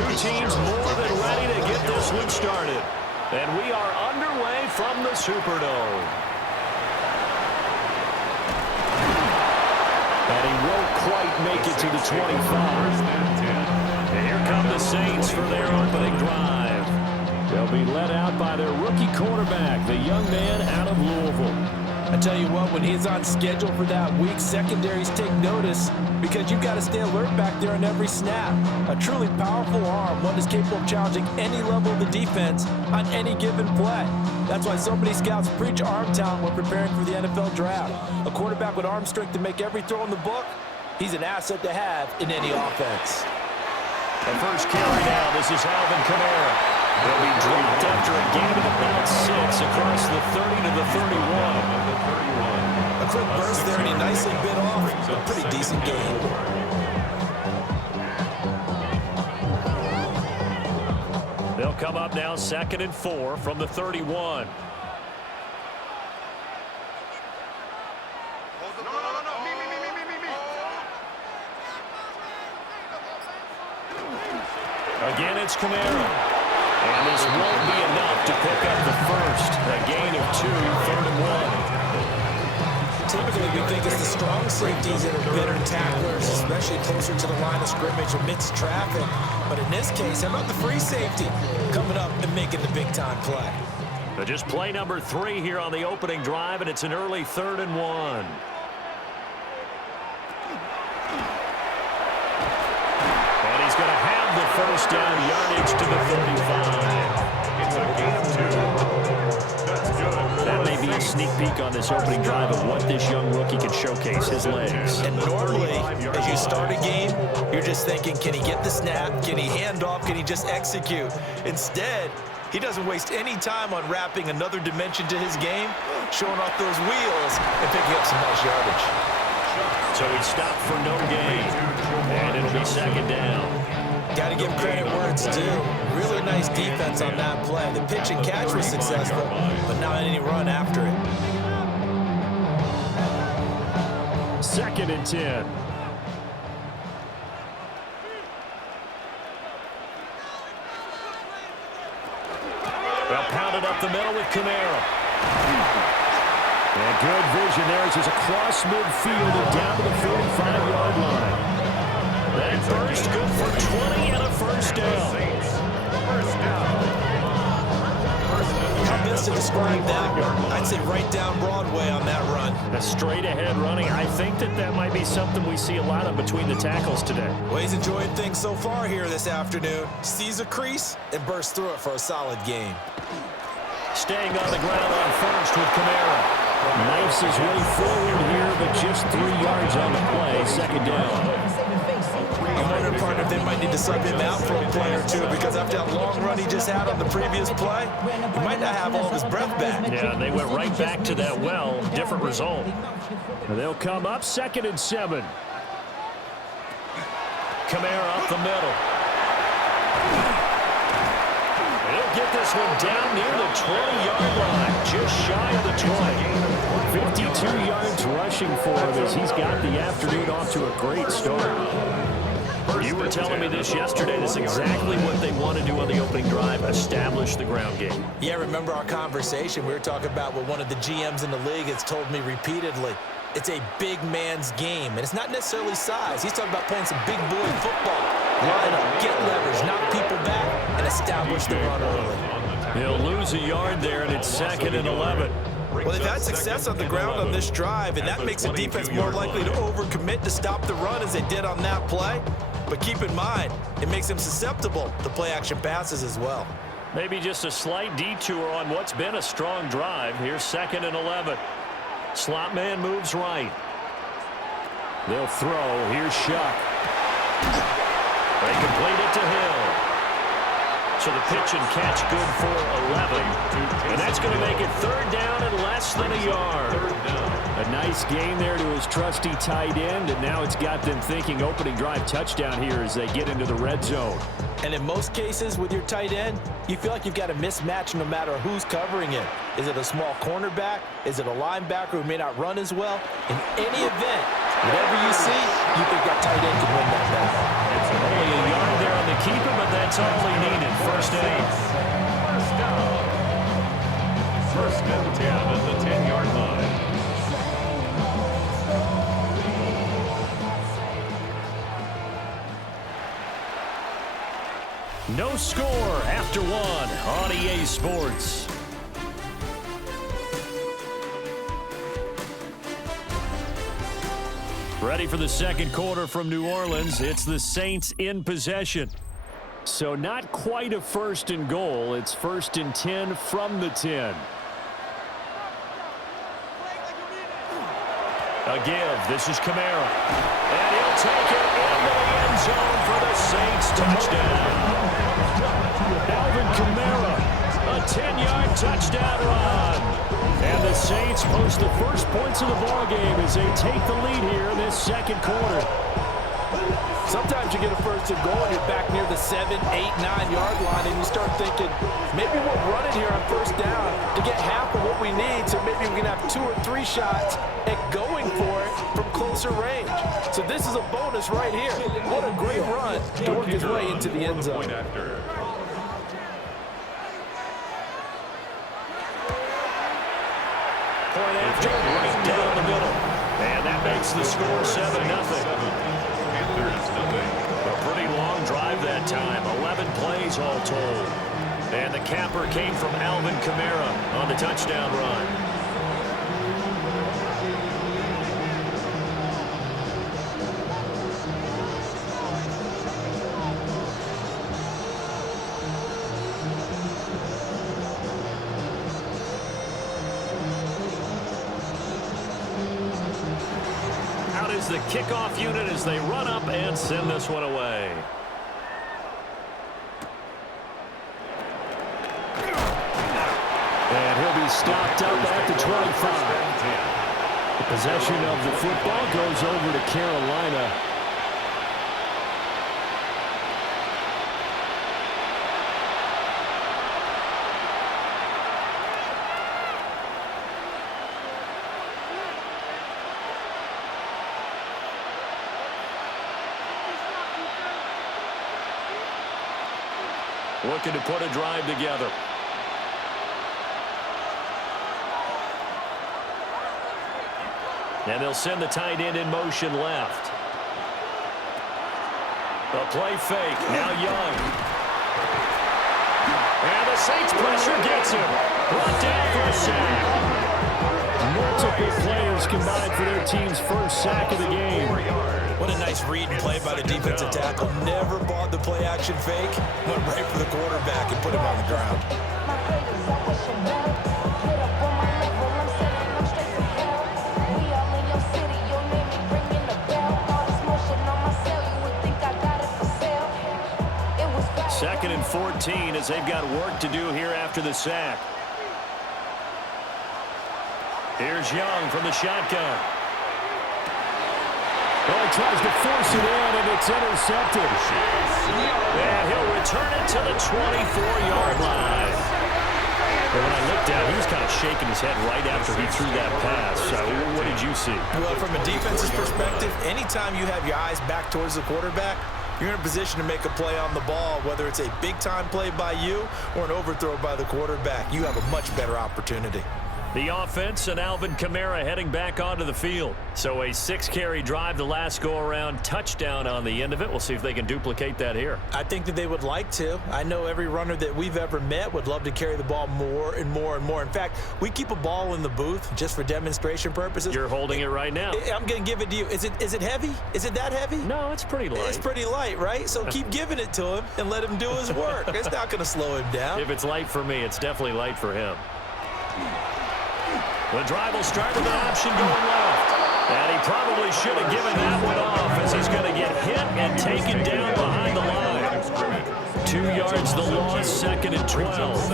two teams more than ready to get this one started. And we are underway from the Superdome. And he won't quite make it to the 25. And here come the Saints for their opening drive. They'll be led out by their rookie quarterback, the young man out of Louisville. I tell you what, when he's on schedule for that week, secondaries take notice because you've got to stay alert back there on every snap. A truly powerful arm, one is capable of challenging any level of the defense on any given play. That's why so many scouts preach arm talent when preparing for the NFL draft. A quarterback with arm strength to make every throw in the book, he's an asset to have in any offense. The first carry now, this is Alvin Kamara. He'll be dropped after a gain of about 6 across the 30 to the 31. A quick burst there, and he nicely bit off a pretty decent gain. They'll come up now 2nd and 4 from the 31. Again, it's Kamara. And this won't be enough to pick up the first. A gain of 2, 3rd and 1. Typically, we think it's the strong safeties that are better tacklers, especially closer to the line of scrimmage amidst traffic. But in this case, how about the free safety coming up and making the big-time play? But just play number 3 here on the opening drive, and it's an early 3rd and 1. And he's going to have the first down, yardage to the 35. It's a gain of 2. That's good. That may be a sneak peek on this opening drive of what this young rookie can showcase, his legs. And normally, as you start a game, you're just thinking, can he get the snap? Can he hand off? Can he just execute? Instead, he doesn't waste any time on wrapping another dimension to his game, showing off those wheels and picking up some nice yardage. So he stopped for no gain. And it'll be 2nd down. Got to give credit where it's due. Really nice defense on that play. The pitch and catch was successful, but not any run after it. 2nd and 10. Well, pounded up the middle with Kamara. And good vision there as he's across midfield and down to the 45-yard line. That burst good for 20 and a first down. How best to describe that? I'd say right down Broadway on that run. A straight-ahead running. I think that might be something we see a lot of between the tackles today. Well, he's enjoying things so far here this afternoon. Sees a crease and bursts through it for a solid gain. Staying on the ground on first with Kamara. Knifes his way forward here, but just 3 yards on the play. 2nd down. I'm wondering, partner, if they might need to sub him out for a play or two, because after that long run he just had on the previous play, he might not have all of his breath back. Yeah, they went right back to that well. Different result. They'll come up 2nd and 7. Kamara up the middle. He'll get this one down near the 20-yard line, just shy of the 20. 52 yards rushing for him as he's got the afternoon off to a great start. You were telling me this yesterday. That's exactly what they want to do on the opening drive, establish the ground game. Yeah, remember our conversation? We were talking about what one of the GMs in the league has told me repeatedly. It's a big man's game, and it's not necessarily size. He's talking about playing some big boy football. Line up, get leverage, knock people back, and establish the run early. He'll lose a yard there, and it's 2nd and 11. Well, they've had success on the ground on this drive, and that makes the defense more likely to overcommit to stop the run as they did on that play. But keep in mind, it makes them susceptible to play-action passes as well. Maybe just a slight detour on what's been a strong drive. Here's 2nd and 11. Slot man moves right. They'll throw. Here's Shuck. They complete it to Hill. So the pitch and catch good for 11. And that's going to make it 3rd down and less than a yard. A nice gain there to his trusty tight end, and now it's got them thinking opening drive touchdown here as they get into the red zone. And in most cases with your tight end, you feel like you've got a mismatch no matter who's covering it. Is it a small cornerback? Is it a linebacker who may not run as well? In any event, whatever you see, you think that tight end can win that battle. Only a yard there on the keeper, but that That's all he needed. First down. First down. First and 10 at the 10-yard line. No score after one on EA Sports. Ready for the second quarter from New Orleans. It's the Saints in possession. So not quite a first and goal. It's first and 10 from the 10. A give. This is Kamara. And he'll take it into the end zone for the Saints touchdown. Alvin Kamara, a 10-yard touchdown run. And the Saints post the first points of the ballgame as they take the lead here in this second quarter. Sometimes you get a first and goal and you're back near the 7, 8, 9-yard line and you start thinking, maybe we'll run it here on first down to get half of what we need, so maybe we can have 2 or 3 shots at going for it from closer range. So this is a bonus right here. What a great run to work his way into the end zone. Point after, right down the middle. And that makes the score 7-0. A pretty long drive that time. 11 plays all told. And the capper came from Alvin Kamara on the touchdown run. The kickoff unit as they run up and send this one away. And he'll be stopped up at the 25. The possession of the football goes over to Carolina. Looking to put a drive together. And they'll send the tight end in motion left. The play fake. Now Young. And the Saints pressure gets him. Brought down for a sack. Multiple players combined for their team's first sack of the game. What a nice read and play by the defensive tackle. Never bought the play action fake. Went right for the quarterback and put him on the ground. Second and 14 as they've got work to do here after the sack. Here's Young from the shotgun. Well, he tries to force it in, and it's intercepted. And he'll return it to the 24-yard line. And when I looked down, he was kind of shaking his head right after he threw that pass. What did you see? Well, from a defense's perspective, anytime you have your eyes back towards the quarterback, you're in a position to make a play on the ball, whether it's a big-time play by you or an overthrow by the quarterback. You have a much better opportunity. The offense and Alvin Kamara heading back onto the field. So a 6-carry drive the last go-around, touchdown on the end of it. We'll see if they can duplicate that here. I think that they would like to. I know every runner that we've ever met would love to carry the ball more and more and more. In fact, we keep a ball in the booth just for demonstration purposes. You're holding it right now. I'm going to give it to you. Is it heavy? Is it that heavy? No, it's pretty light. It's pretty light, right? So keep giving it to him and let him do his work. It's not going to slow him down. If it's light for me, it's definitely light for him. The drive will start with an option going left. And he probably should have given that one off as he's going to get hit and taken down behind the line. 2 yards the loss, second and 12.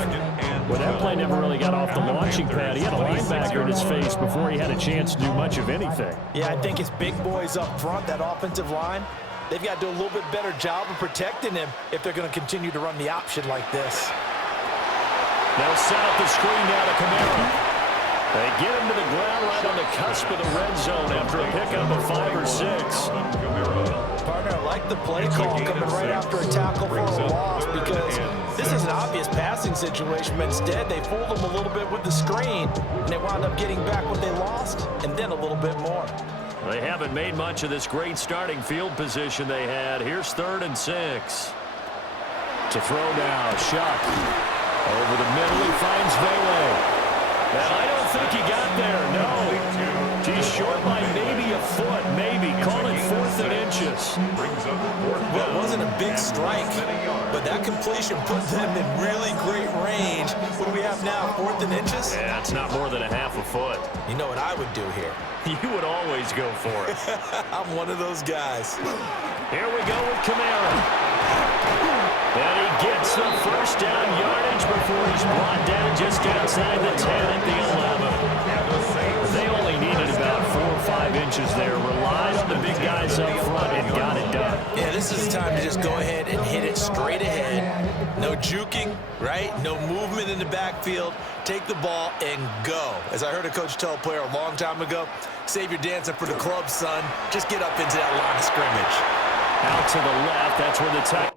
Well, that play never really got off the launching pad. He had a linebacker in his face before he had a chance to do much of anything. Yeah, I think his big boys up front, that offensive line, they've got to do a little bit better job of protecting him if they're going to continue to run the option like this. They'll set up the screen now to Kamara. They get him to the ground right on the cusp of the red zone after a pickup of 5 or 6. Partner, I like the play call coming right after a tackle for a loss because this is an obvious passing situation, but instead they fooled them a little bit with the screen, and they wound up getting back what they lost and then a little bit more. They haven't made much of this great starting field position they had. Here's 3rd and 6. To throw now, Shuck. Over the middle, he finds Vele. And I don't think he got there, no. He's short by maybe a foot, maybe. Call it 4th and inches. Well, it wasn't a big strike, but that completion put them in really great range. What do we have now, 4th and inches? Yeah, it's not more than a half a foot. You know what I would do here? You would always go for it. I'm one of those guys. Here we go with Kamara. And he gets the first down yardage before he's brought down just outside the 10 at the 11. They only needed about 4 or 5 inches there. Relied on the big guys up front and got it done. Yeah, this is the time to just go ahead and hit it straight ahead. No juking, right? No movement in the backfield. Take the ball and go. As I heard a coach tell a player a long time ago, save your dancing for the club, son. Just get up into that line of scrimmage. Out to the left, that's where the tackle.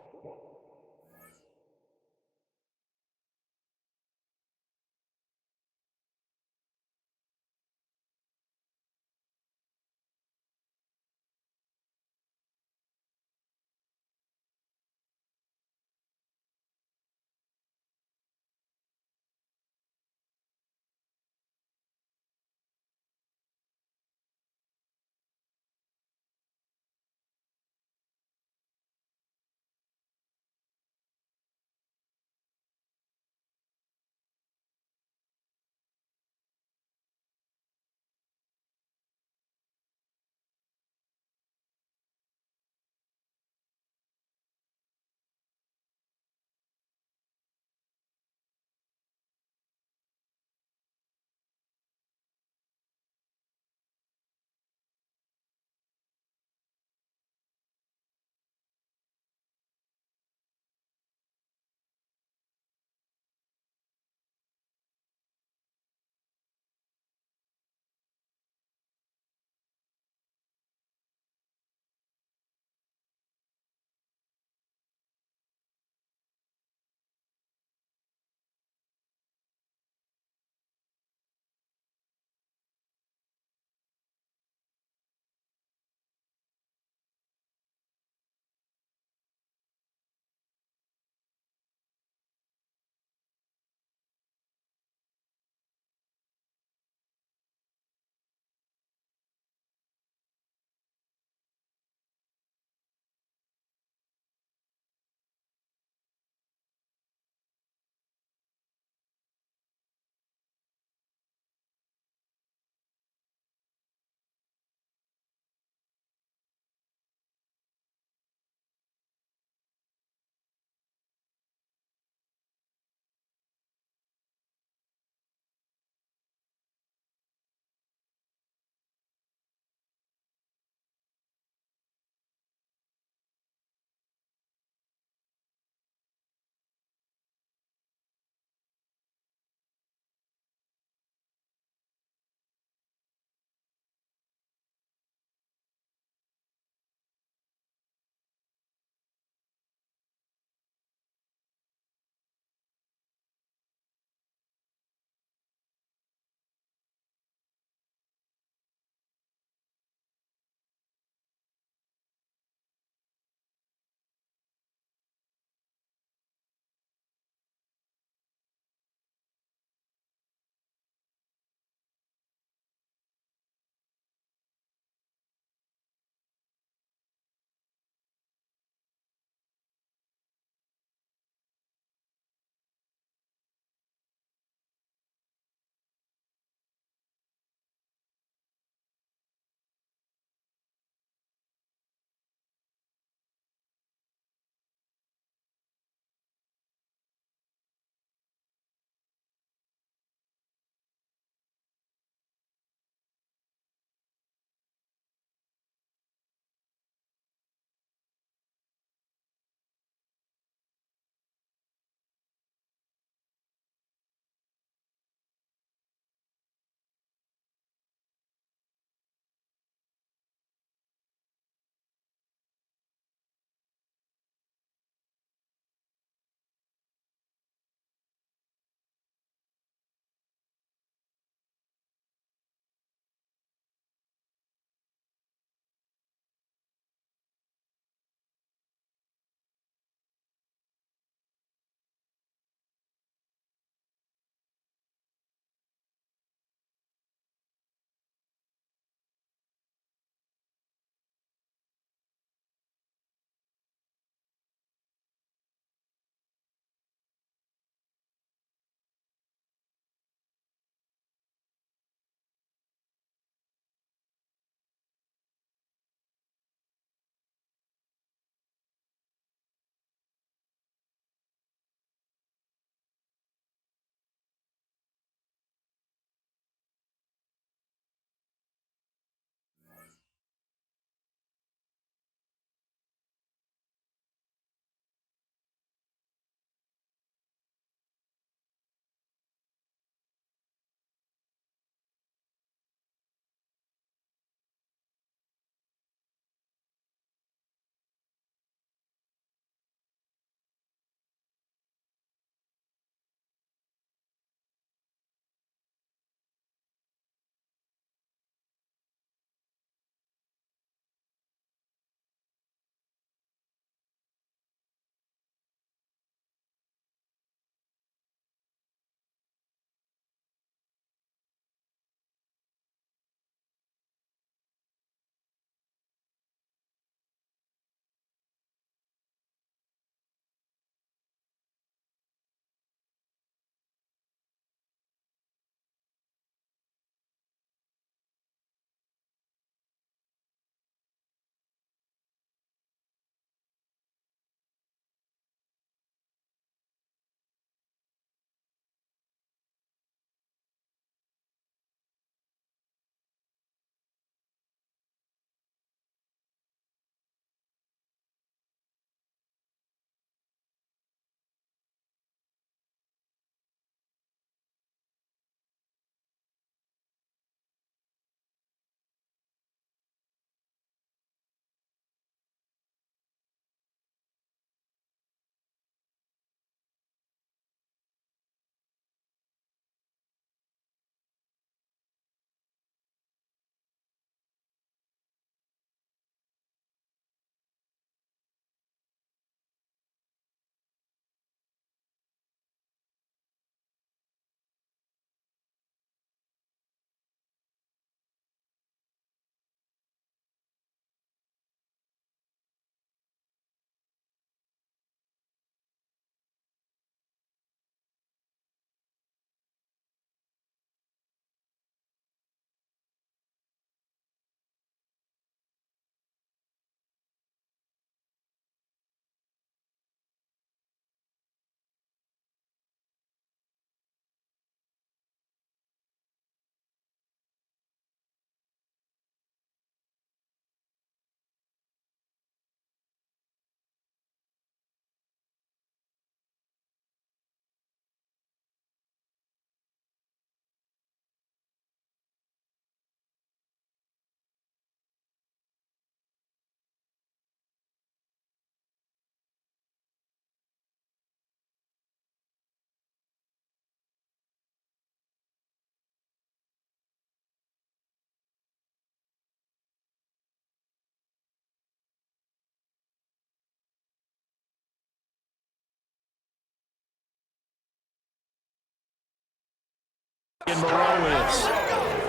And Moreau is.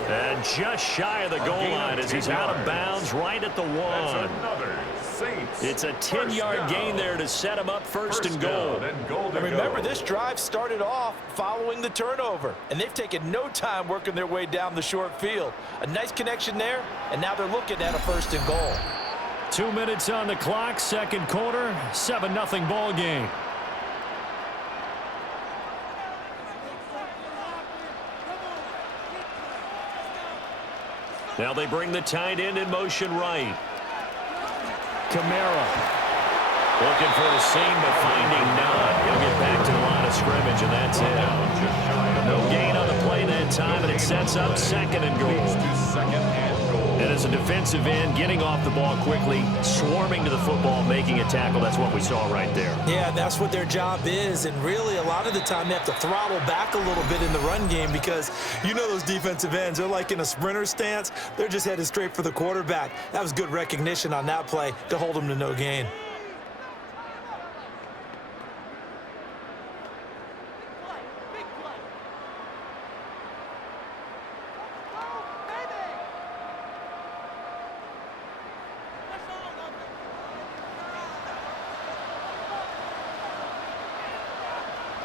And just shy of the goal line as he's out of bounds right at the 1. It's a 10-yard gain there to set him up first and goal. And remember, this drive started off following the turnover, and they've taken no time working their way down the short field. A nice connection there, and now they're looking at a first and goal. 2 minutes on the clock, second quarter, 7-0 ball game. Now they bring the tight end in motion right. Kamara looking for the seam, but finding none. He'll get back to the line of scrimmage, and that's it. No gain on the play that time, and it sets up second and goal. And as a defensive end, getting off the ball quickly, swarming to the football, making a tackle, that's what we saw right there. Yeah, that's what their job is, and really a lot of the time they have to throttle back a little bit in the run game because you know those defensive ends, they're like in a sprinter stance. They're just headed straight for the quarterback. That was good recognition on that play to hold them to no gain.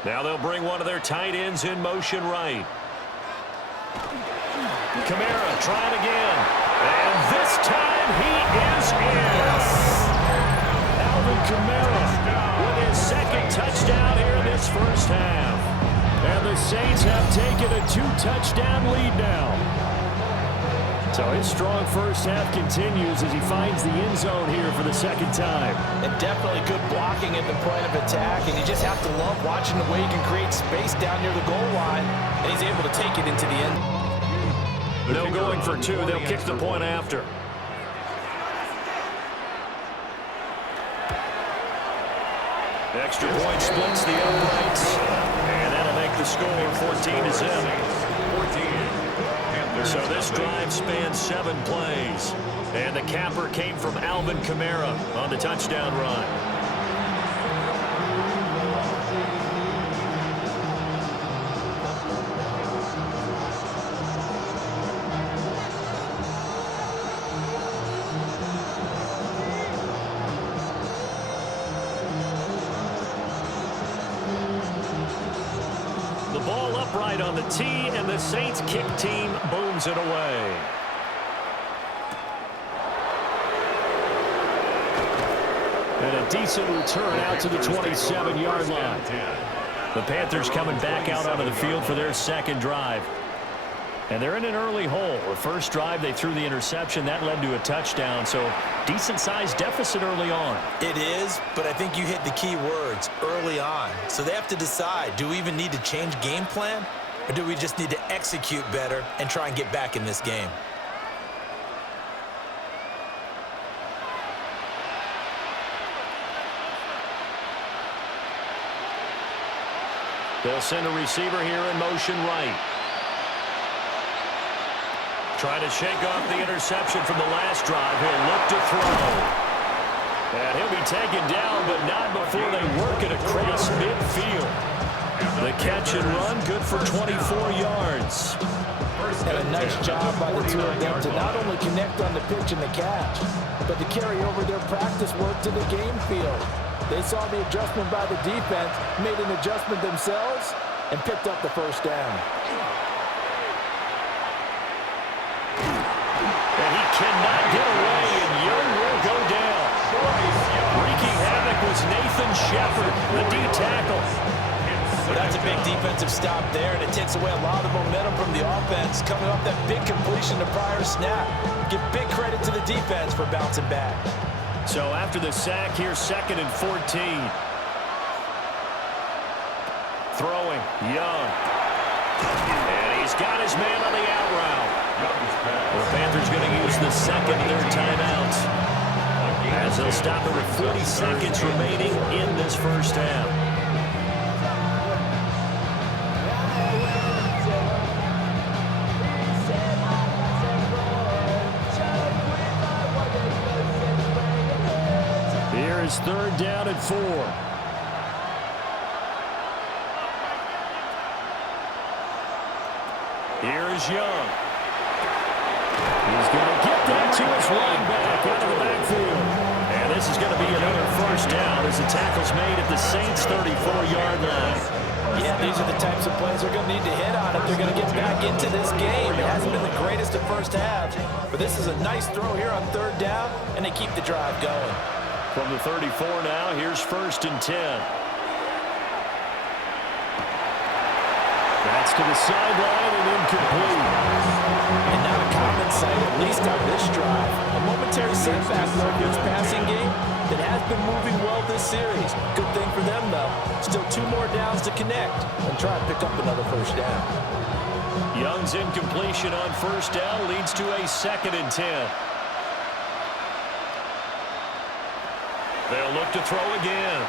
Now they'll bring one of their tight ends in motion right. Kamara trying again. And this time he is in. Alvin Kamara with his second touchdown here in this first half. And the Saints have taken a 2-touchdown lead now. So his strong first half continues as he finds the end zone here for the second time. And definitely good blocking at the point of attack, and you just have to love watching the way he can create space down near the goal line, and he's able to take it into the end. No going for two. They'll kick the point after. Extra point splits the uprights, and that'll make the score 14-7. So this drive spans 7 plays. And the capper came from Alvin Kamara on the touchdown run. The ball upright on the tee, and the Saints kick team booms it away. And a decent return out to the 27-yard line. The Panthers coming back out onto the field for their second drive. And they're in an early hole. The first drive, they threw the interception. That led to a touchdown, so decent-sized deficit early on. It is, but I think you hit the key words, early on. So they have to decide, do we even need to change game plan, or do we just need to execute better and try and get back in this game? They'll send a receiver here in motion right. Trying to shake off the interception from the last drive. He'll look to throw. And he'll be taken down, but not before they work it across midfield. The catch and run, good for 24 yards. And a nice job by the two of them to not only connect on the pitch and the catch, but to carry over their practice work to the game field. They saw the adjustment by the defense, made an adjustment themselves, and picked up the first down. And he cannot get away, and Young will go down. Wreaking havoc was Nathan Shepard, the D-tackle. That's a big defensive stop there, and it takes away a lot of the momentum from the offense coming off that big completion the prior snap. Give big credit to the defense for bouncing back. So after the sack, here's 2nd and 14. Throwing, Young. And he's got his man on the out route. The Panthers going to use the second of their timeouts, as they'll stop it with 40 seconds remaining in this first half. Here is 3rd down and 4. is Young. He's going to get that to his running back out of the backfield. And this is going to be another first down as the tackle's made at the Saints' 34-yard line. Yeah, these are the types of plays they're going to need to hit on if they're going to get back into this game. It hasn't been the greatest of first halves, but this is a nice throw here on third down, and they keep the drive going. From the 34 now, here's 1st and 10. That's to the sideline and incomplete. And not a common sight, at least on this drive. A momentary setback though in this passing game that has been moving well this series. Good thing for them, though. Still 2 more downs to connect and try to pick up another first down. Young's incompletion on first down leads to a 2nd and 10. They'll look to throw again.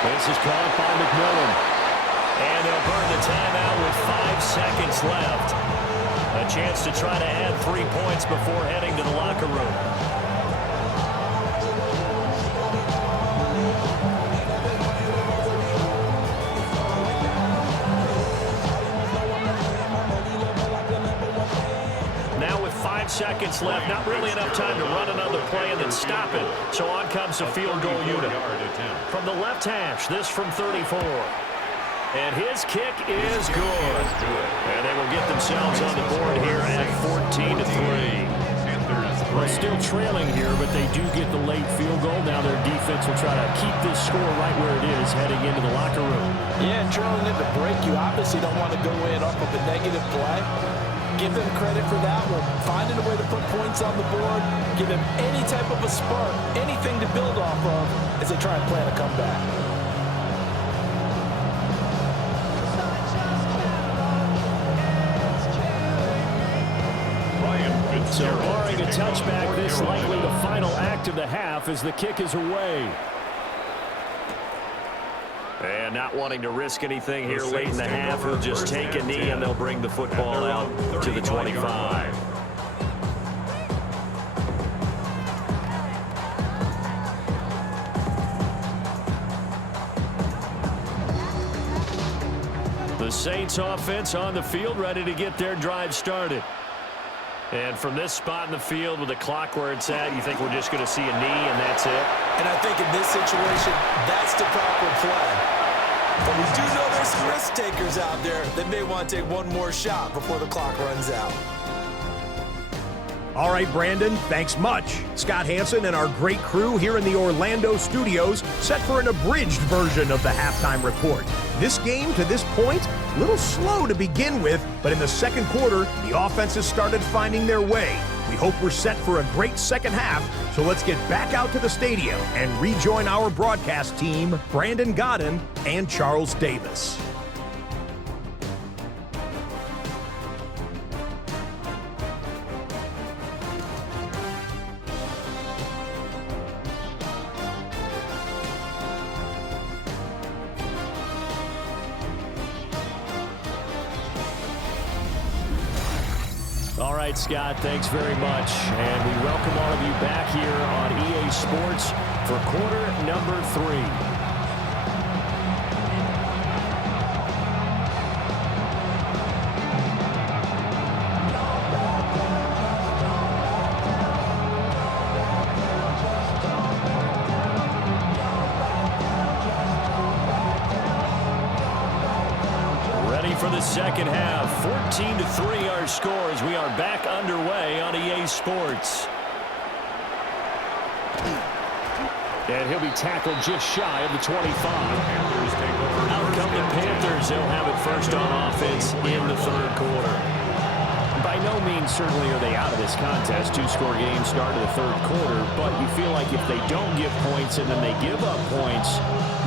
This is caught by McMillan. And they'll burn the timeout with 5 seconds left. A chance to try to add 3 points before heading to the locker room. Now with 5 seconds left, not really enough time to run another play and then stop it. So on comes the field goal unit. From the left hash, this from 34. And his kick is good. And they will get themselves on the board here at 14-3. Well, still trailing here, but they do get the late field goal. Now their defense will try to keep this score right where it is heading into the locker room. Yeah, trailing in the break, you obviously don't want to go in off of a negative play. Give them credit for that one. Finding a way to put points on the board. Give them any type of a spark, anything to build off of as they try and plan a comeback. So barring a touchback, this likely the final act of the half as the kick is away. And not wanting to risk anything here late in the half, he'll just take a knee and they'll bring the football out to the 25. The Saints offense on the field, ready to get their drive started. And from this spot in the field with the clock where it's at, you think we're just going to see a knee and that's it? And I think in this situation, that's the proper play. But we do know there's some risk takers out there that may want to take one more shot before the clock runs out. All right, Brandon, thanks much. Scott Hansen and our great crew here in the Orlando studios set for an abridged version of the halftime report. This game, to this point, a little slow to begin with, but in the second quarter, the offenses started finding their way. We hope we're set for a great second half, so let's get back out to the stadium and rejoin our broadcast team, Brandon Godden and Charles Davis. All right, Scott, thanks very much. And we welcome all of you back here on EA Sports for quarter number 3. For the second half, 14-3 our scores. We are back underway on EA Sports. And he'll be tackled just shy of the 25. Out come the Panthers. They'll have it first on offense in the third quarter. By no means certainly are they out of this contest. 2-score game start of the third quarter, but you feel like if they don't give points and then they give up points,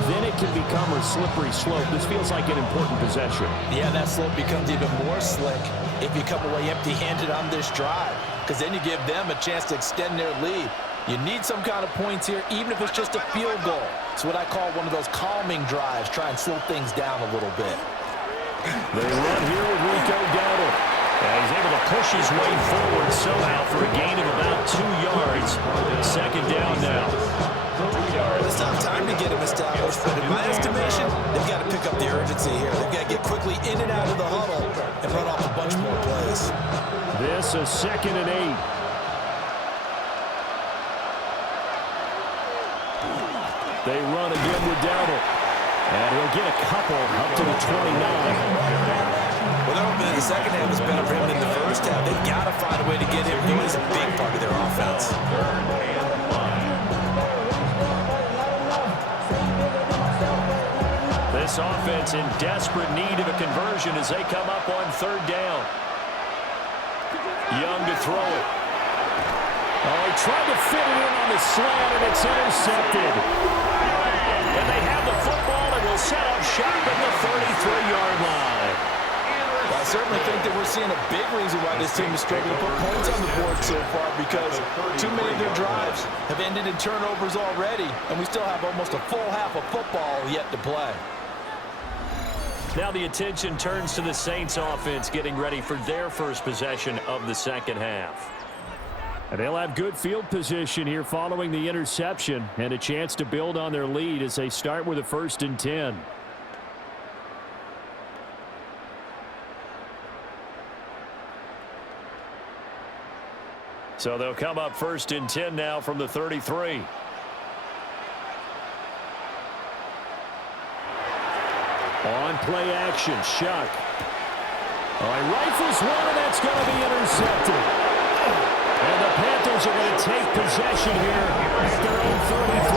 then it can become a slippery slope. This feels like an important possession. Yeah, that slope becomes even more slick if you come away empty-handed on this drive, because then you give them a chance to extend their lead. You need some kind of points here, even if it's just a field goal. It's what I call one of those calming drives, try and slow things down a little bit. They run here with Rico Dowdle. And he's able to push his way forward somehow for a gain of about 2 yards. Second down now. They still have time to get him established, but in my estimation, they've got to pick up the urgency here. They've got to get quickly in and out of the huddle and run off a bunch more plays. This is 2nd and 8. They run again with Dowdle. And he'll get a couple up to the 29. Well, their opening in the second half was better for him than the first half. They've got to find a way to get him going. He's a big part of their offense. This offense in desperate need of a conversion as they come up on 3rd down. Young to throw it. Oh, he tried to fit it in on the slant, and it's intercepted. And they have the football and will set up shop at the 33-yard line. Well, I certainly think that we're seeing a big reason why this team is struggling to put points on the board so far, because too many of their drives have ended in turnovers already, and we still have almost a full half of football yet to play. Now the attention turns to the Saints offense getting ready for their first possession of the second half. And they'll have good field position here following the interception and a chance to build on their lead as they start with a 1st and 10. So they'll come up 1st and 10 now from the 33. On play action, Shuck. Oh, he rifles one, and that's going to be intercepted. And the Panthers are going to take possession here at their own 33.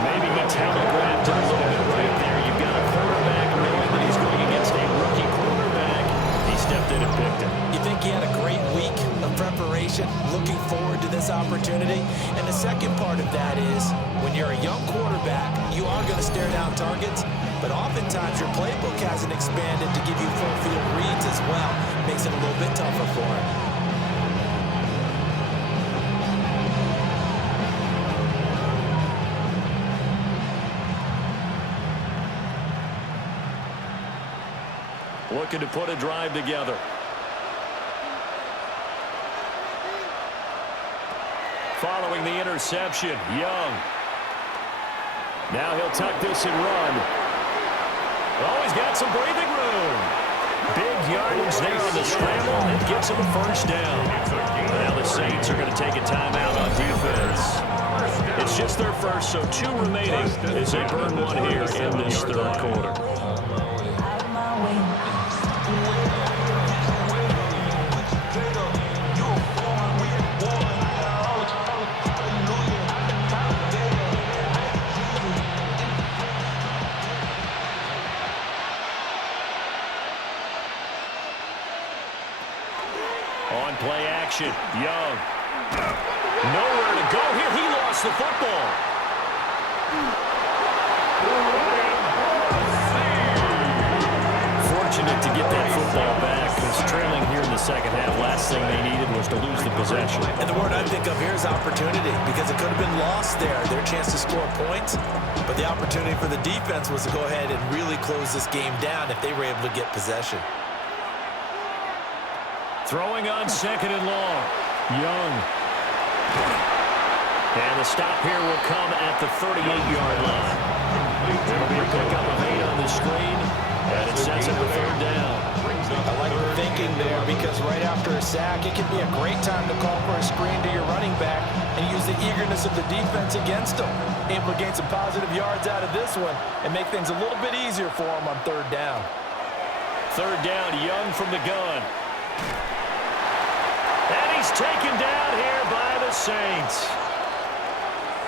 Maybe he telegraphed it a little bit right there. You've got a quarterback knowing that he's going against a rookie quarterback. He stepped in and picked him. You think he had a great week of preparation, looking forward to this opportunity? And the second part of that is, when you're a young quarterback, you are going to stare down targets, but oftentimes your playbook hasn't expanded to give you full field reads as well. Makes it a little bit tougher for him. Looking to put a drive together. Following the interception, Young. Now he'll tuck this and run. Oh, he's got some breathing room. Big yardage there on the scramble, and gets him a 1st down. Now the Saints are going to take a timeout on defense. It's just their first, so 2 remaining as they burn one here in this 3rd quarter. On play action, Young. Nowhere to go here. He lost the football. Fortunate to get that football back, because trailing here in the second half, last thing they needed was to lose the possession. And the word I think of here is opportunity, because it could have been lost there, their chance to score points. But the opportunity for the defense was to go ahead and really close this game down if they were able to get possession. Throwing on 2nd and long. Young. And the stop here will come at the 38-yard line. It'll be a pickup of 8 on the screen, and it sets up a 3rd down. I like the thinking there, because right after a sack, it can be a great time to call for a screen to your running back and use the eagerness of the defense against them. Able to gain some positive yards out of this one and make things a little bit easier for them on 3rd down. 3rd down, Young from the gun. And he's taken down here by the Saints.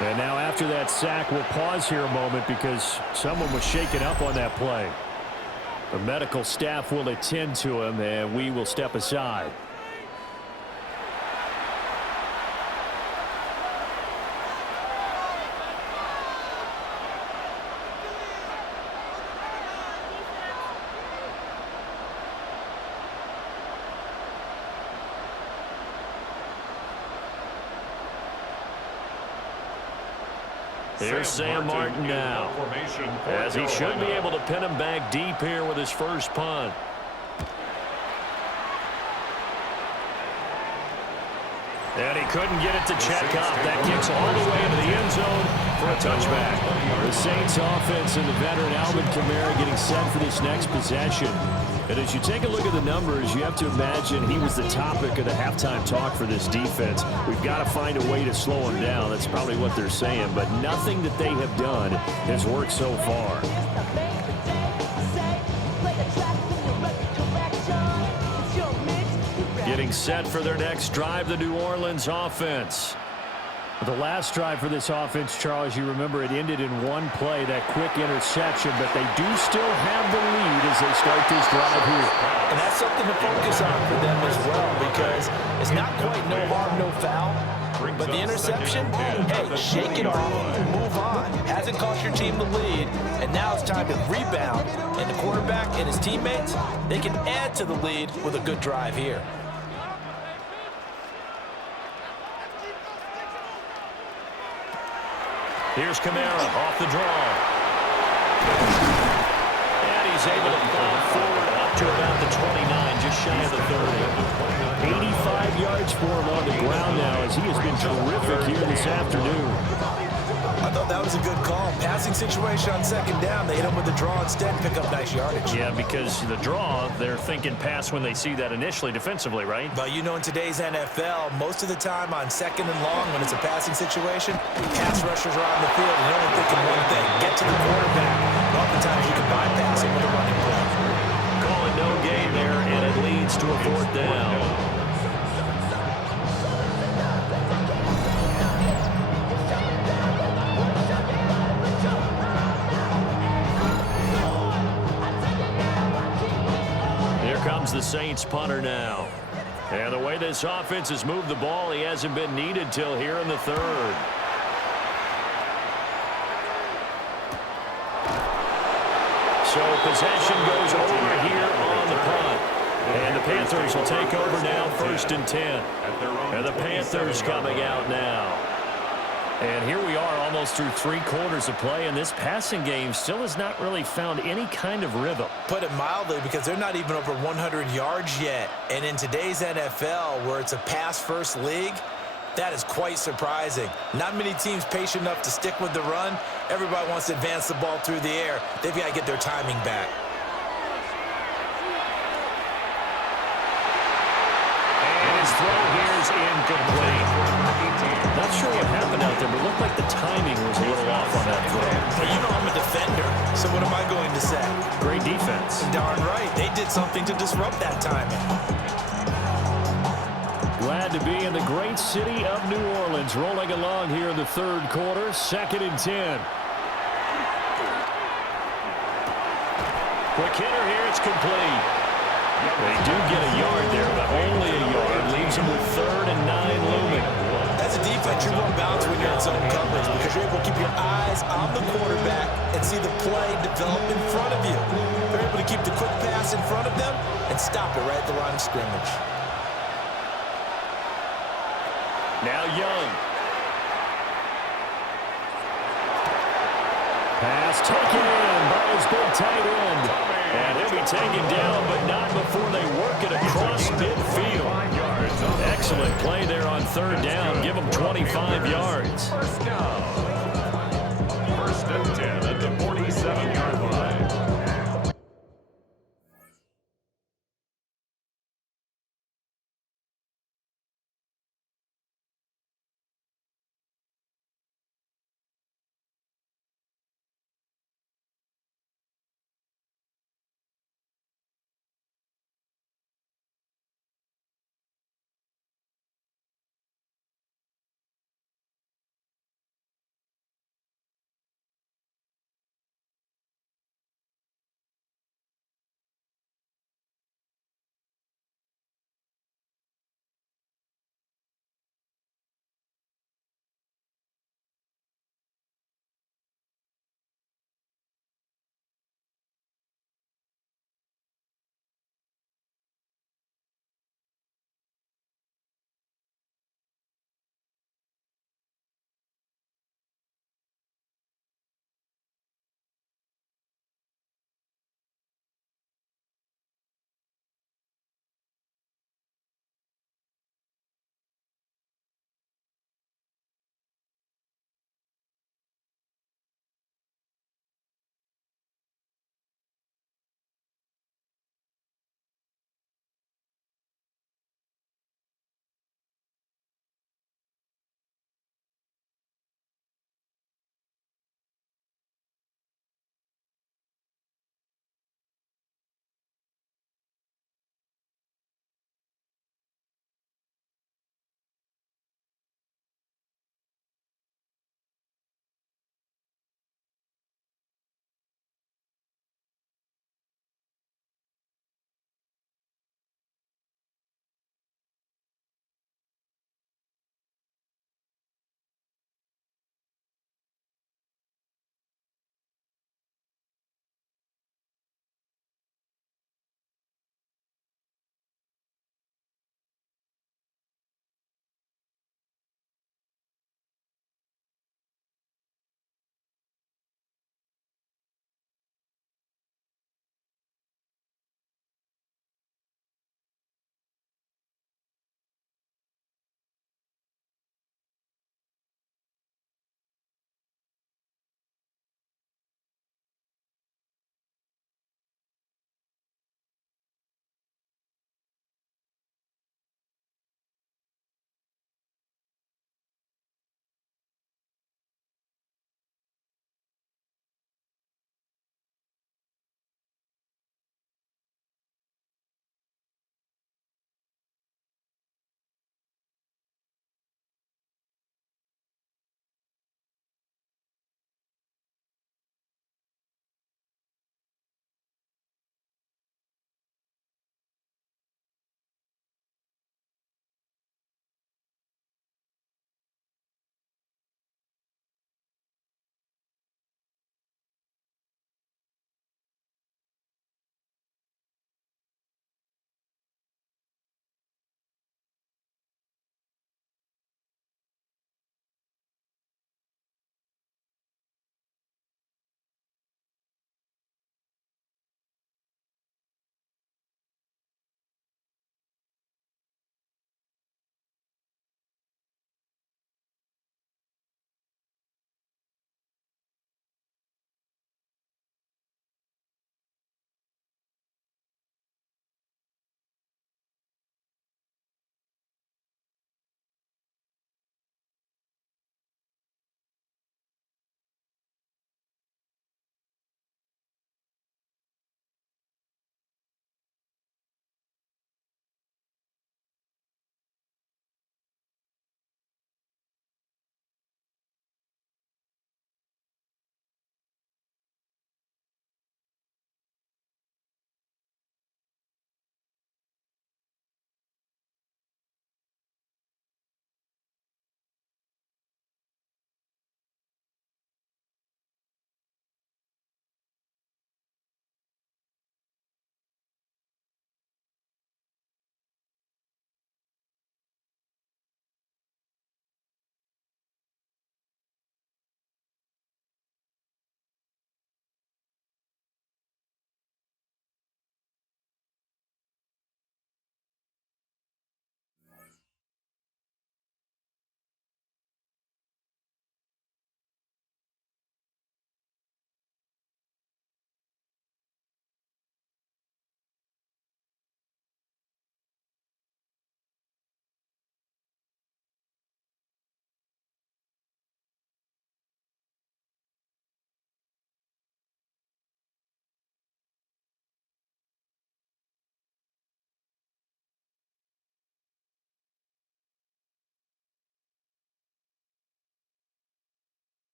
And now after that sack, we'll pause here a moment because someone was shaken up on that play. The medical staff will attend to him, and we will step aside. Here's Sam Martin now, as he should be able to pin him back deep here with his first punt. And he couldn't get it to check up. That kicks all the way into the end zone for a touchback. The Saints offense and the veteran Alvin Kamara getting set for this next possession. And as you take a look at the numbers, you have to imagine he was the topic of the halftime talk for this defense. We've got to find a way to slow him down. That's probably what they're saying. But nothing that they have done has worked so far. Getting set for their next drive, the New Orleans offense. The last drive for this offense, Charles, you remember it ended in one play, that quick interception, but they do still have the lead as they start this drive here. And that's something to focus on for them as well, because it's not quite no harm, no foul. But the interception, hey, shake it off, move on. Hasn't cost your team the lead, and now it's time to rebound. And the quarterback and his teammates, they can add to the lead with a good drive here. Here's Kamara off the draw. And he's able to plow forward up to about the 29, just shy of the 30. 85 yards for him on the ground now as he has been terrific here this afternoon. I thought that was a good call. Passing situation on second down. They hit him with the draw instead and pick up nice yardage. Yeah, because the draw, they're thinking pass when they see that initially defensively, right? But you know, in today's NFL, most of the time on second and long, when it's a passing situation, pass rushers are on the field and they're only thinking one thing, get to the quarterback. And oftentimes you can bypass him with a running play. Calling no gain there, and it leads to a fourth down. The Saints punter now. And the way this offense has moved the ball, he hasn't been needed till here in the third. So possession goes over here on the punt. And the Panthers will take over now, 1st and 10. And the Panthers coming out now. And here we are almost through 3 quarters of play, and this passing game still has not really found any kind of rhythm. Put it mildly, because they're not even over 100 yards yet. And in today's NFL, where it's a pass-first league, that is quite surprising. Not many teams patient enough to stick with the run. Everybody wants to advance the ball through the air. They've got to get their timing back. And his throw here is incomplete. Not sure what happened out there, but it looked like the timing was a little off on that throw. Well, you know I'm a defender, so what am I going to say? Great defense. Darn right. They did something to disrupt that timing. Glad to be in the great city of New Orleans, rolling along here in the third quarter, 2nd and 10. Quick hitter here, it's complete. They do get a yard there, but only a yard. Leaves them with 3rd and 9 looming. As a defense, you won't bounce when you're in zone coverage because you're able to keep your eyes on the quarterback and see the play develop in front of you. They're able to keep the quick pass in front of them and stop it right at the line of scrimmage. Now Young. Pass taken in by his big tight end. And he'll be taken down, but not before they work it across midfield. Excellent play there on 3rd down. Give them 25 yards. First down. 1st and 10 at the 47-yard line.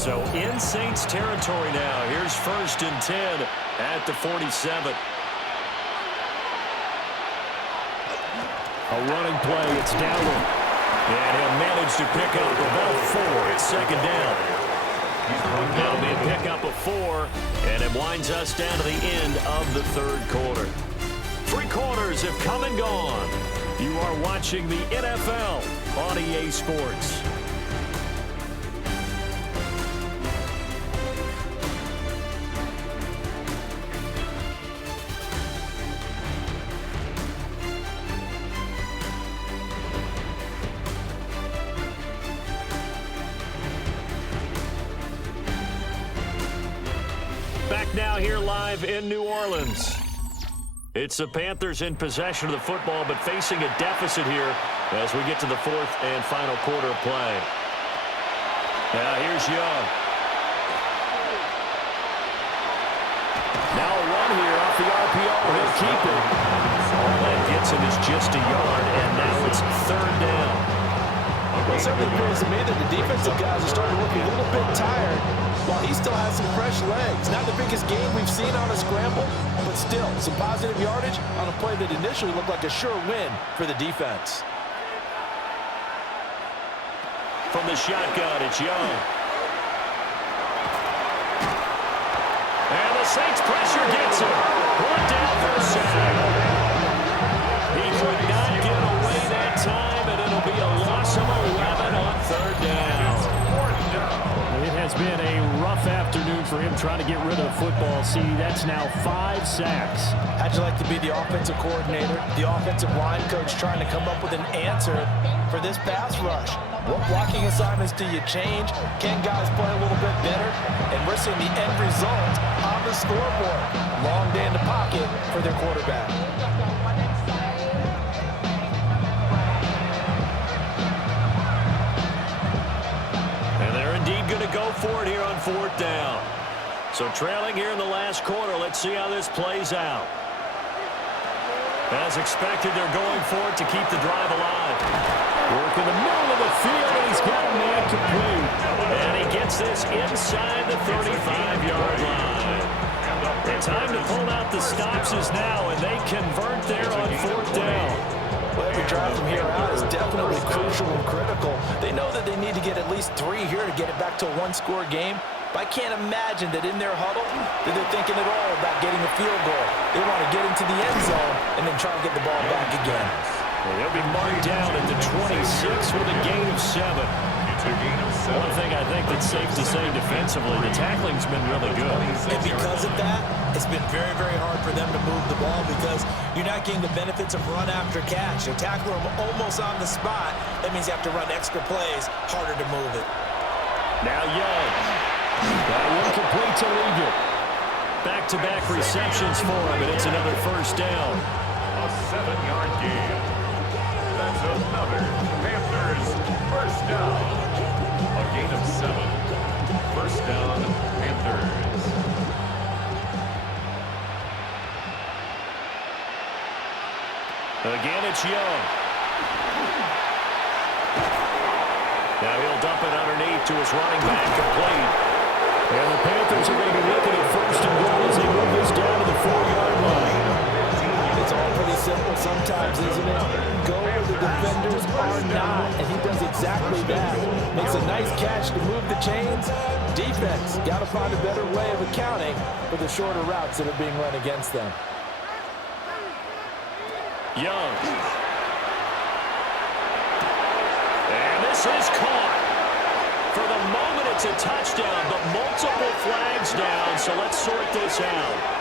So in Saints territory now. Here's 1st and 10 at the 47. A running play. It's Dowdle. And he'll manage to pick up about 4. It's 2nd down. That'll be a pickup of 4. And it winds us down to the end of the 3rd quarter. 3 quarters have come and gone. You are watching the NFL on EA Sports. Back now here live in New Orleans. It's the Panthers in possession of the football, but facing a deficit here as we get to the 4th and final quarter of play. Now here's Young. Now a run here off the RPO. He'll keep it. All that gets him is just a yard, and now it's 3rd down. Well, it certainly appears to me that the defensive guys are starting to look a little bit tired while he still has some fresh legs. Not the biggest game we've seen on a scramble, but still some positive yardage on a play that initially looked like a sure win for the defense. From the shotgun, it's Young. And the Saints pressure gets him. Brought down for a sack. He could not get away that time, and it'll be a loss of 11 on 3rd down. It has been a rough afternoon for him trying to get rid of the football. See, that's now 5 sacks. How'd you like to be the offensive coordinator, the offensive line coach trying to come up with an answer for this pass rush? What blocking assignments do you change? Can guys play a little bit better? And we're seeing the end result on the scoreboard. Long day in the pocket for their quarterback. And they're indeed going to go for it here on 4th down. So trailing here in the last quarter, let's see how this plays out. As expected, they're going for it to keep the drive alive. Work in the middle of the field, and he's got a man complete. And he gets this inside the 35-yard line. The time to pull out the stops is now, and they convert there on 4th down. Well, every drive from here out is definitely crucial and critical. They know that they need to get at least 3 here to get it back to a 1-score game. But I can't imagine that in their huddle that they're thinking at all about getting a field goal. They want to get into the end zone and then try to get the ball back again. Well, they'll be marked down at the 26 with a gain of 7. One thing I think that's safe to say defensively, the tackling's been really good. And because of that, it's been very, very hard for them to move the ball because you're not getting the benefits of run after catch. You tackle them almost on the spot. That means you have to run extra plays, harder to move it. Now Young. That one complete to Ligon. Back-to-back receptions for him, and it's another 1st down. A 7-yard gain. That's another Panthers 1st down. A gain of 7. 1st down, Panthers. Again, it's Young. Now he'll dump it underneath to his running back, complete. And the Panthers are going to be looking at 1st and goal as they move this down to the 4-yard line. It's all pretty simple sometimes, isn't it? Go where the defenders are not, and he does exactly that. Makes a nice catch to move the chains. Defense got to find a better way of accounting for the shorter routes that are being run against them. Young. And this is caught. For the moment, it's a touchdown, but multiple flags down, so let's sort this out.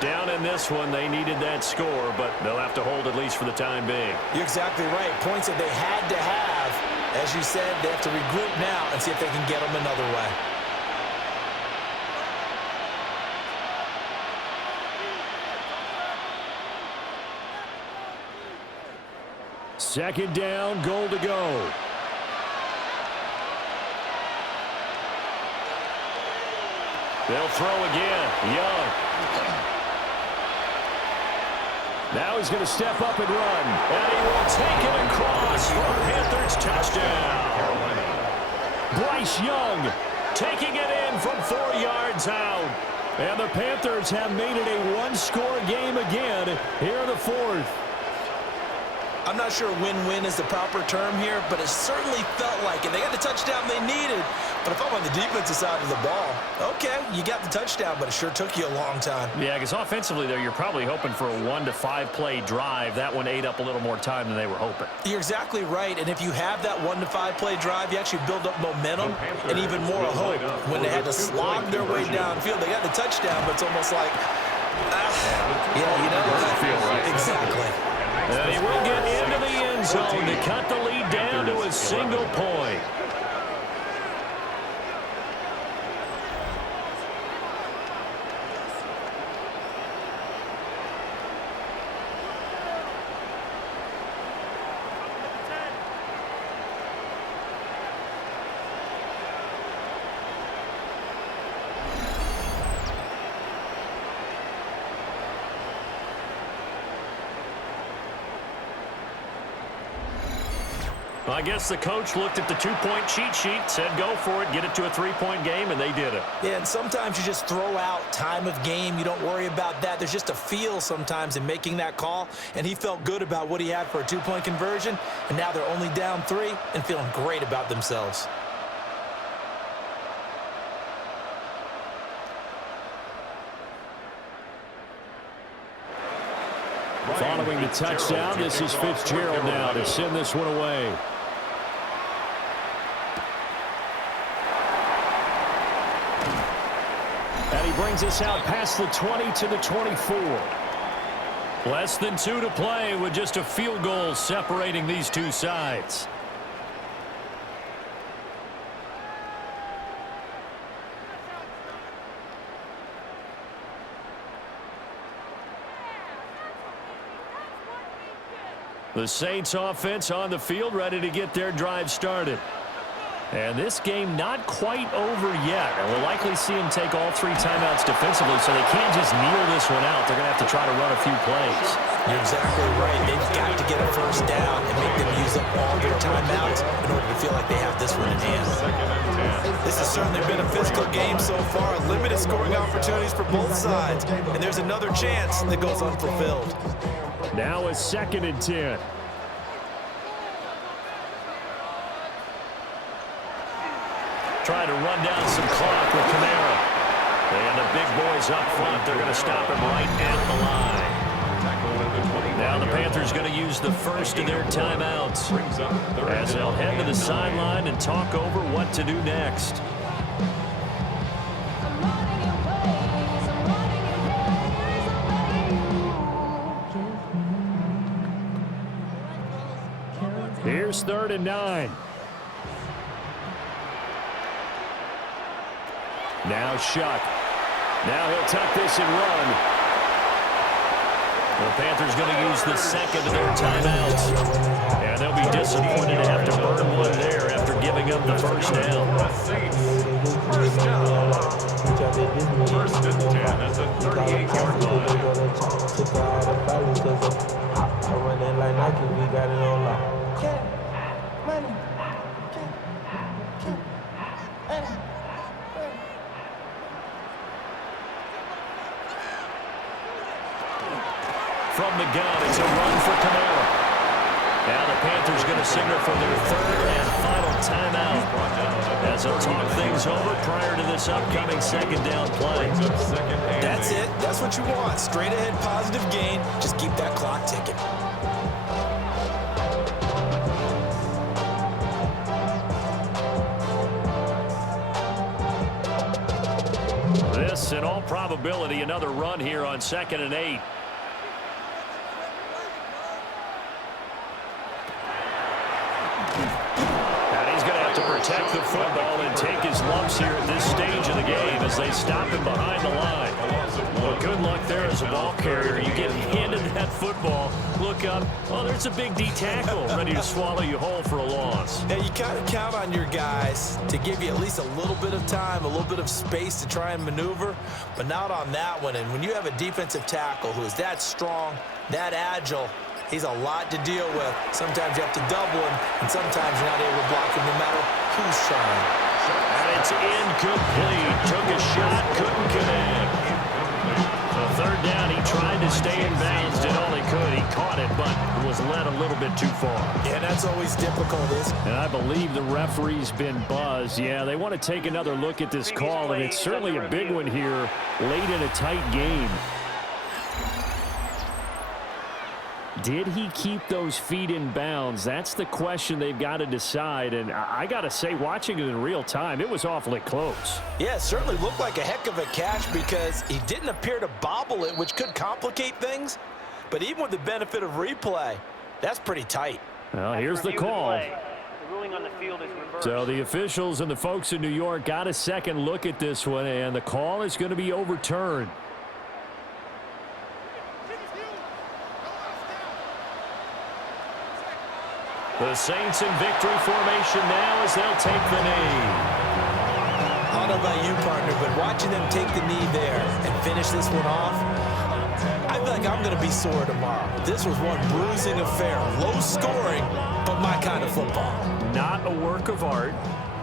Down in this one, they needed that score, but they'll have to hold at least for the time being. You're exactly right. Points that they had to have. As you said, they have to regroup now and see if they can get them another way. Second down, goal to go. They'll throw again. Young. Now he's going to step up and run. And he will take it across for a Panthers touchdown. Bryce Young taking it in from 4 yards out. And the Panthers have made it a one-score game again here in the fourth. I'm not sure win-win is the proper term here, but it certainly felt like it. They got the touchdown they needed. But if I'm on the defensive side of the ball, okay, you got the touchdown, but it sure took you a long time. Yeah, because offensively, though, you're probably hoping for a 1 to 5 play drive. That one ate up a little more time than they were hoping. You're exactly right, and if you have that 1 to 5 play drive, you actually build up momentum and even more hope. When they had to slog their way downfield, they got the touchdown, but it's almost like, yeah, you know, doesn't feel right. Exactly. And he will get into the end zone to cut the lead down to a single point. I guess the coach looked at the two-point cheat sheet, said go for it, get it to a three-point game, and they did it. Yeah, and sometimes you just throw out time of game. You don't worry about that. There's just a feel sometimes in making that call, and he felt good about what he had for a two-point conversion, and now they're only down 3 and feeling great about themselves. Following the touchdown, this is Fitzgerald now to send this one away. And he brings us out past the 20 to the 24. Less than 2 to play with just a field goal separating these two sides. The Saints offense on the field, ready to get their drive started. And this game not quite over yet. And we'll likely see them take all 3 timeouts defensively, so they can't just kneel this one out. They're going to have to try to run a few plays. You're exactly right. They've got to get a first down and make them use up all their timeouts in order to feel like they have this one in hand. This has certainly been a physical game so far. Limited scoring opportunities for both sides. And there's another chance that goes unfulfilled. Now a 2nd and 10. Trying to run down some clock with Kamara. And the big boys up front, they're going to stop him right at the line. Now the Panthers going to use the first of their timeouts as they'll head to the sideline and talk over what to do next. Here's 3rd and 9. Now Shuck. Now he'll tuck this and run. The Panthers going to use the second of their timeouts. And they'll be disappointed to have to burn one there after giving up the first down. First down. 1st and 10 at the 38-yard line. From the gun, it's a run for Kamara. Now the Panthers going to signal for their 3rd and final timeout as they'll talk things over prior to this upcoming 2nd down play. That's it. That's what you want. Straight ahead positive gain. Just keep that clock ticking. This, in all probability, another run here on 2nd and 8. And he's going to have to protect the football and take his lumps here at this stage of the game as as they stop him behind the line. Well, good luck there as a ball carrier. You get handed that football, look up, oh, there's a big D tackle ready to swallow you whole for a loss. Now, you kind of count on your guys to give you at least a little bit of time, a little bit of space to try and maneuver, but not on that one. And when you have a defensive tackle who is that strong, that agile, he's a lot to deal with. Sometimes you have to double him, and sometimes you're not able to block him no matter who's trying. And it's incomplete. Took a shot, couldn't connect. So third down, he tried to stay in bounds, did all he could. He caught it, but was led a little bit too far. Yeah, that's always difficult. And I believe the referee's been buzzed. Yeah, they want to take another look at this call, and it's certainly a big one here late in a tight game. Did he keep those feet in bounds? That's the question they've got to decide. And I got to say, watching it in real time, it was awfully close. Yeah, it certainly looked like a heck of a catch because he didn't appear to bobble it, which could complicate things. But even with the benefit of replay, that's pretty tight. Well, here's the call. The ruling on the field is reversed. So the officials and the folks in New York got a second look at this one, and the call is going to be overturned. The Saints in victory formation now as they'll take the knee. I don't know about you, partner, but watching them take the knee there and finish this one off, I feel like I'm going to be sore tomorrow. This was one bruising affair. Low scoring, but my kind of football. Not a work of art,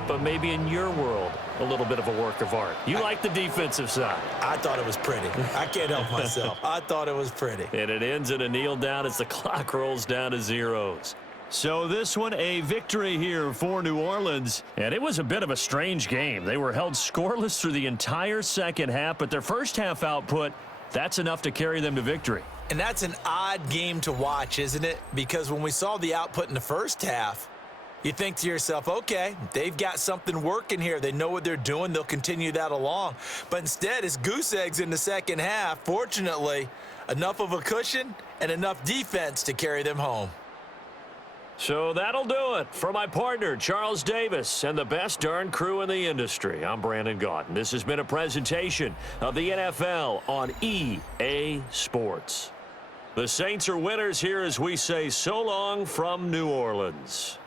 but maybe in your world, a little bit of a work of art. You like the defensive side. I thought it was pretty. I can't help myself. I thought it was pretty. And it ends in a kneel down as the clock rolls down to zeros. So this one, a victory here for New Orleans. And it was a bit of a strange game. They were held scoreless through the entire second half, but their first half output, that's enough to carry them to victory. And that's an odd game to watch, isn't it? Because when we saw the output in the first half, you think to yourself, okay, they've got something working here. They know what they're doing. They'll continue that along. But instead, it's goose eggs in the second half. Fortunately, enough of a cushion and enough defense to carry them home. So that'll do it for my partner, Charles Davis, and the best darn crew in the industry. I'm Brandon Gaudin. This has been a presentation of the NFL on EA Sports. The Saints are winners here as we say so long from New Orleans.